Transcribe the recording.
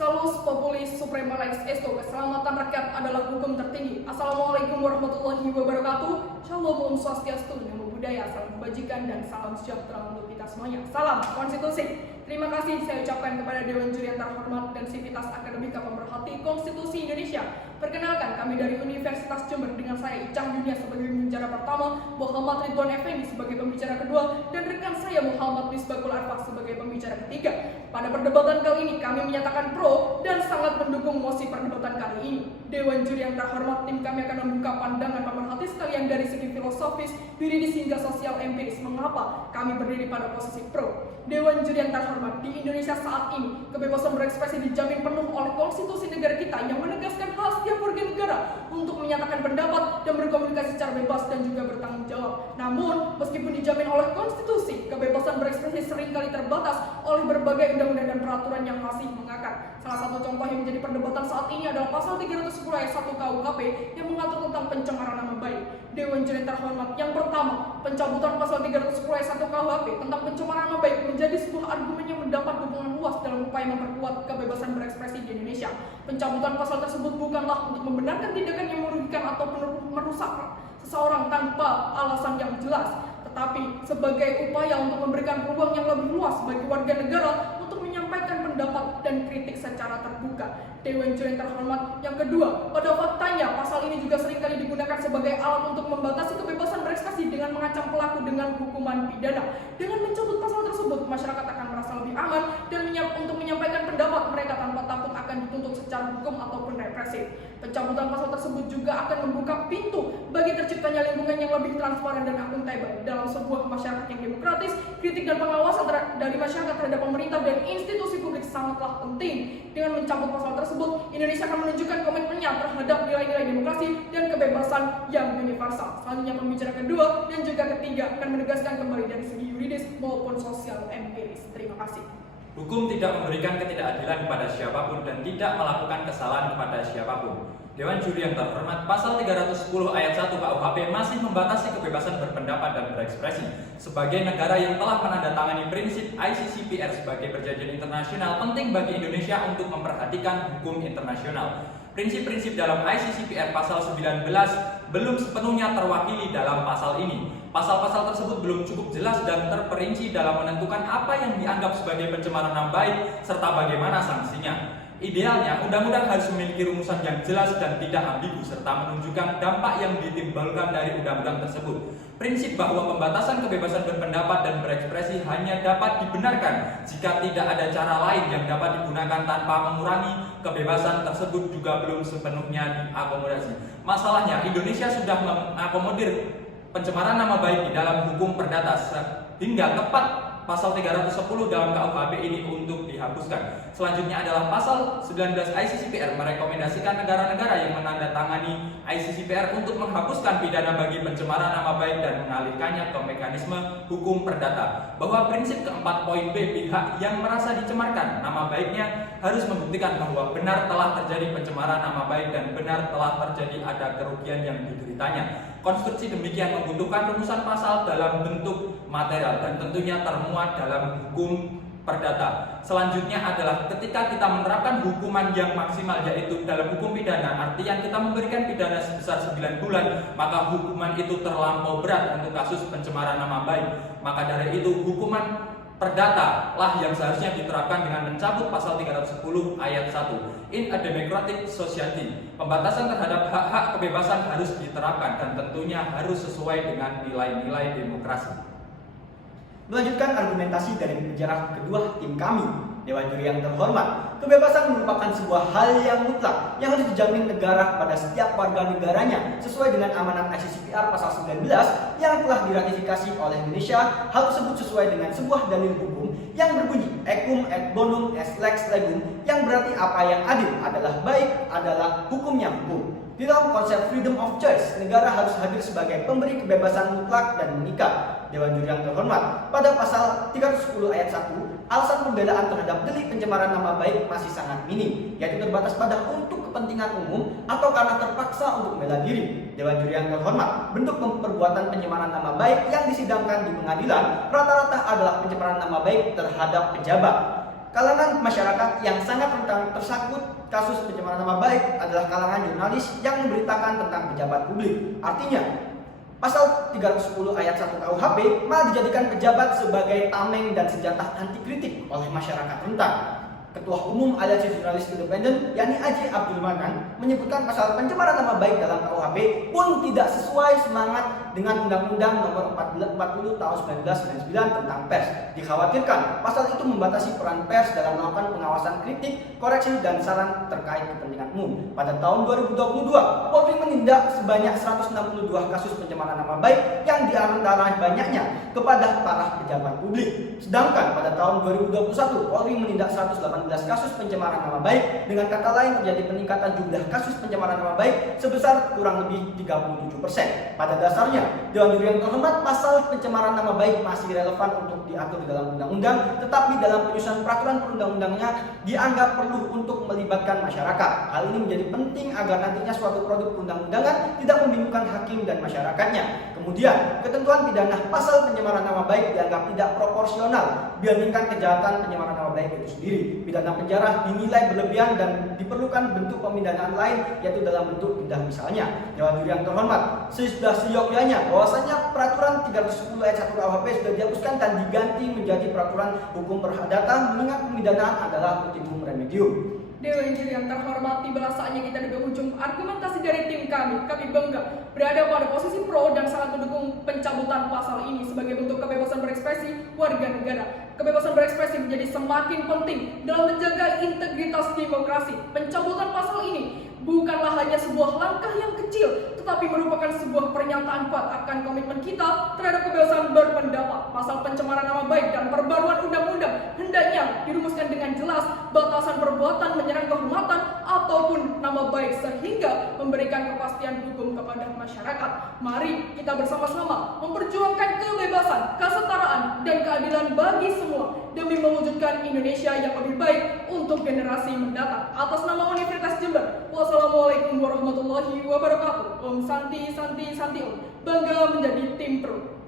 Salus populis suprema lex esto, keselamatan rakyat adalah hukum tertinggi. Assalamualaikum warahmatullahi wabarakatuh. Shalom, Om Swastiastu, Namo Buddhaya, salam kebajikan dan salam sejahtera untuk kita semuanya. Salam konstitusi. Terima kasih saya ucapkan kepada Dewan Juri yang terhormat dan Sivitas Akademika Pemerhati Konstitusi Indonesia. Perkenalkan, kami dari Universitas Jember dengan saya Icah Dunia sebagai pembicara pertama, Muhammad Ridwan Effendi sebagai pembicara kedua, dan rekan saya Muhammad Misbakul Arfak sebagai pembicara ketiga. Pada perdebatan kali ini kami menyatakan pro dan sangat mendukung mosi perdebatan kali ini. Dewan Juri yang terhormat, tim kami akan membuka pandangan pemerhati sekalian dari segi filosofis, yuridis hingga sosial empiris mengapa kami berdiri pada posisi pro. Dewan Juri yang terhormat, di Indonesia saat ini kebebasan berekspresi dijamin penuh oleh konstitusi negara kita yang menegaskan hak setiap warga negara untuk menyatakan pendapat dan berkomunikasi secara bebas dan juga bertanggung jawab. Namun, meskipun dijamin oleh konstitusi, kebebasan berekspresi seringkali terbatas oleh berbagai undang-undang dan peraturan yang masih mengakar. Salah satu contoh yang menjadi perdebatan saat ini adalah pasal 310 ayat 1 KUHP yang mengatur tentang pencemaran nama baik. Dewan Juri terhormat, yang pertama, pencabutan pasal 310 ayat 1 KUHP tentang pencemaran nama baik menjadi sebuah argumen yang mendapat dukungan luas dalam upaya memperkuat kebebasan berekspresi di Indonesia. Pencabutan pasal tersebut bukanlah untuk membenarkan tindakan yang merugikan atau merusak seseorang tanpa alasan yang jelas, tetapi sebagai upaya untuk memberikan ruang yang lebih luas bagi warga negara untuk menyampaikan pendapat dan kritik secara terbuka. Dewan Juri yang terhormat, yang kedua, pada faktanya pasal ini juga seringkali digunakan sebagai alat untuk membatasi kebebasan berekspresi dengan mengancam pelaku dengan hukuman pidana. Dengan mencabut pasal tersebut, masyarakat akan merasa lebih aman dan untuk menyampaikan pendapat mereka tanpa takut akan dituntut secara hukum ataupun represif. Pencabutan pasal tersebut juga akan membuka pintu bagi terciptanya lingkungan yang lebih transparan dan akuntabel. Dalam sebuah masyarakat yang demokratis, kritik dan pengawasan dari masyarakat terhadap pemerintah dan institusi publik sangatlah penting. Dengan mencabut pasal tersebut, Indonesia akan menunjukkan komitmennya terhadap nilai-nilai demokrasi dan kebebasan yang universal. Selanjutnya, pembicara kedua dan juga ketiga akan menegaskan kembali dari segi yuridis maupun sosial empiris. Terima kasih. Hukum tidak memberikan ketidakadilan kepada siapapun dan tidak melakukan kesalahan kepada siapapun. Dewan Juri yang terhormat, pasal 310 ayat 1 KUHP masih membatasi kebebasan berpendapat dan berekspresi. Sebagai negara yang telah menandatangani prinsip ICCPR sebagai perjanjian internasional, penting bagi Indonesia untuk memperhatikan hukum internasional. Prinsip-prinsip dalam ICCPR pasal 19 belum sepenuhnya terwakili dalam pasal ini. Pasal-pasal tersebut belum cukup jelas dan terperinci dalam menentukan apa yang dianggap sebagai pencemaran nama baik serta bagaimana sanksinya. Idealnya, undang-undang harus memiliki rumusan yang jelas dan tidak ambigu serta menunjukkan dampak yang ditimbulkan dari undang-undang tersebut. Prinsip bahwa pembatasan kebebasan berpendapat dan berekspresi hanya dapat dibenarkan jika tidak ada cara lain yang dapat digunakan tanpa mengurangi kebebasan tersebut juga belum sepenuhnya diakomodasi. Masalahnya, Indonesia sudah mengakomodir pencemaran nama baik di dalam hukum perdata hingga tepat pasal 310 dalam KUHP ini untuk dihapuskan. Selanjutnya adalah pasal 19 ICCPR merekomendasikan negara-negara yang menandatangani ICCPR untuk menghapuskan pidana bagi pencemaran nama baik dan mengalihkannya ke mekanisme hukum perdata. Bahwa prinsip keempat poin B, pihak yang merasa dicemarkan nama baiknya harus membuktikan bahwa benar telah terjadi pencemaran nama baik dan benar telah terjadi ada kerugian yang dideritanya. Konstruksi demikian membutuhkan rumusan pasal dalam bentuk material dan tentunya termuat dalam hukum perdata. Selanjutnya adalah ketika kita menerapkan hukuman yang maksimal yaitu dalam hukum pidana, artinya kita memberikan pidana sebesar 9 bulan, maka hukuman itu terlampau berat untuk kasus pencemaran nama baik. Maka dari itu hukuman perdata lah yang seharusnya diterapkan dengan mencabut pasal 310 ayat 1. In a democratic society, pembatasan terhadap hak-hak kebebasan harus diterapkan dan tentunya harus sesuai dengan nilai-nilai demokrasi. Melanjutkan argumentasi dari pembicara kedua tim kami, Dewan Juri yang terhormat, kebebasan merupakan sebuah hal yang mutlak yang harus dijamin negara kepada setiap warga negaranya sesuai dengan amanat ICCPR pasal 19 yang telah diratifikasi oleh Indonesia. Hal tersebut sesuai dengan sebuah dalil hukum yang berbunyi equum et bonum est lex legum, yang berarti apa yang adil adalah baik adalah hukumnya hukum. Di dalam konsep freedom of choice, negara harus hadir sebagai pemberi kebebasan mutlak dan mengikat. Dewan Juri yang terhormat, pada pasal 310 ayat 1, alasan pembelaan terhadap delik pencemaran nama baik masih sangat minim, yaitu terbatas pada untuk kepentingan umum atau karena terpaksa untuk membela diri. Dewan Juri yang terhormat, bentuk perbuatan pencemaran nama baik yang disidangkan di pengadilan rata-rata adalah pencemaran nama baik terhadap pejabat. Kalangan masyarakat yang sangat rentan tersangkut kasus pencemaran nama baik adalah kalangan jurnalis yang memberitakan tentang pejabat publik. Artinya, pasal 310 ayat 1 KUHP malah dijadikan pejabat sebagai tameng dan senjata anti kritik oleh masyarakat rentan. Ketua Umum Aliansi Jurnalis Independen, yakni Aji Abdul Manan, menyebutkan pasal pencemaran nama baik dalam KUHP pun tidak sesuai semangat dengan Undang-Undang Nomor 40 Tahun 1999 tentang pers. Dikhawatirkan pasal itu membatasi peran pers dalam melakukan pengawasan kritik, koreksi, dan saran terkait kepentingan umum. Pada tahun 2022, Polri menindak sebanyak 162 kasus pencemaran nama baik yang diantara banyaknya kepada para pejabat publik. Sedangkan pada tahun 2021, Polri menindak 118 kasus pencemaran nama baik. Dengan kata lain, terjadi peningkatan jumlah kasus pencemaran nama baik sebesar kurang lebih 37%. Pada dasarnya, Dewan Juri yang terhormat, pasal pencemaran nama baik masih relevan untuk diatur dalam undang-undang, tetapi dalam penyusunan peraturan perundang-undangnya dianggap perlu untuk melibatkan masyarakat. Hal ini menjadi penting agar nantinya suatu produk perundang-undangan tidak membingungkan hakim dan masyarakatnya. Kemudian, ketentuan pidana pasal pencemaran nama baik dianggap tidak proporsional dibandingkan kejahatan pencemaran nama baik itu sendiri. Pidana penjara dinilai berlebihan dan diperlukan bentuk pemindahan lain, yaitu dalam bentuk pindah misalnya. Dewan Juri yang terhormat, sudah seyogyanya bahwasanya peraturan 310 ayat 1 KUHP sudah dihapuskan dan diganti menjadi peraturan hukum perdata, mengingat pemidanaan adalah ultimum remedium. Dewan Juri yang terhormat, tiba saatnya kita di penghujung argumentasi dari tim kami. Kami bangga berada pada posisi pro dan sangat mendukung pencabutan pasal ini sebagai bentuk kebebasan berekspresi warga negara. Kebebasan berekspresi menjadi semakin penting dalam menjaga integritas demokrasi. Pencabutan pasal ini bukanlah hanya sebuah langkah yang kecil, tetapi merupakan sebuah pernyataan kuat akan komitmen kita terhadap kebebasan berpendapat. Pasal pencemaran nama baik dan perbaruan undang-undang hendaknya dirumuskan dengan jelas batasan perbuatan menyerang kehormatan ataupun nama baik sehingga memberikan kepastian hukum kepada masyarakat. Mari kita bersama-sama memperjuangkan kebebasan, kesetaraan, dan keadilan bagi semua demi mewujudkan Indonesia yang lebih baik untuk generasi mendatang. Atas nama Universitas Jember, wassalamualaikum warahmatullahi wabarakatuh. Om Santi Santi Santi Om. Bangga menjadi tim pro.